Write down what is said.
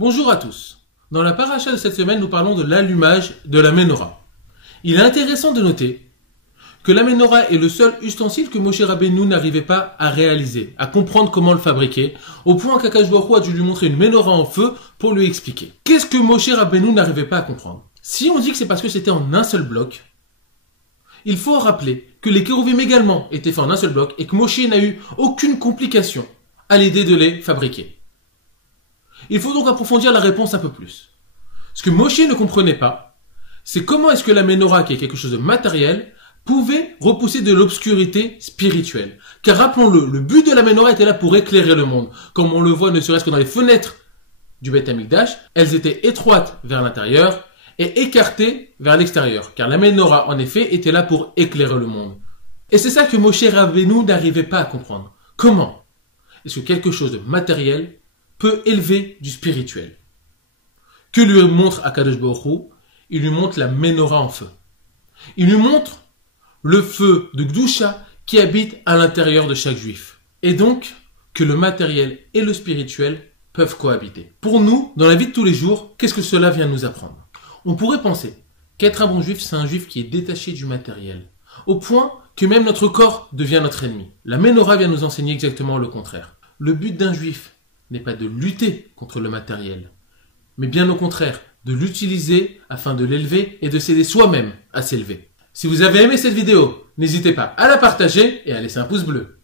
Bonjour à tous. Dans la paracha de cette semaine, nous parlons de l'allumage de la menorah. Il est intéressant de noter que la menorah est le seul ustensile que Moshe Rabbeinu n'arrivait pas à réaliser, à comprendre comment le fabriquer, au point qu'Akadosh Baruch Hu a dû lui montrer une menorah en feu pour lui expliquer. Qu'est-ce que Moshe Rabbeinu n'arrivait pas à comprendre? Si on dit que c'est parce que c'était en un seul bloc, il faut rappeler que les kérouvim également étaient faits en un seul bloc et que Moshe n'a eu aucune complication à l'idée de les fabriquer. Il faut donc approfondir la réponse un peu plus. Ce que Moshe ne comprenait pas, c'est comment est-ce que la menorah, qui est quelque chose de matériel, pouvait repousser de l'obscurité spirituelle. Car rappelons-le, le but de la menorah était là pour éclairer le monde. Comme on le voit ne serait-ce que dans les fenêtres du Beth Amikdash, elles étaient étroites vers l'intérieur et écartées vers l'extérieur. Car la menorah, en effet, était là pour éclairer le monde. Et c'est ça que Moshe Rabbeinu n'arrivait pas à comprendre. Comment est-ce que quelque chose de matériel peut élever du spirituel? Que lui montre Akadosh Baruch Hu? Il lui montre la menorah en feu. Il lui montre le feu de Gdusha qui habite à l'intérieur de chaque juif. Et donc, que le matériel et le spirituel peuvent cohabiter. Pour nous, dans la vie de tous les jours, qu'est-ce que cela vient nous apprendre? On pourrait penser qu'être un bon juif, c'est un juif qui est détaché du matériel, au point que même notre corps devient notre ennemi. La menorah vient nous enseigner exactement le contraire. Le but d'un juif n'est pas de lutter contre le matériel, mais bien au contraire, de l'utiliser afin de l'élever et de s'aider soi-même à s'élever. Si vous avez aimé cette vidéo, n'hésitez pas à la partager et à laisser un pouce bleu.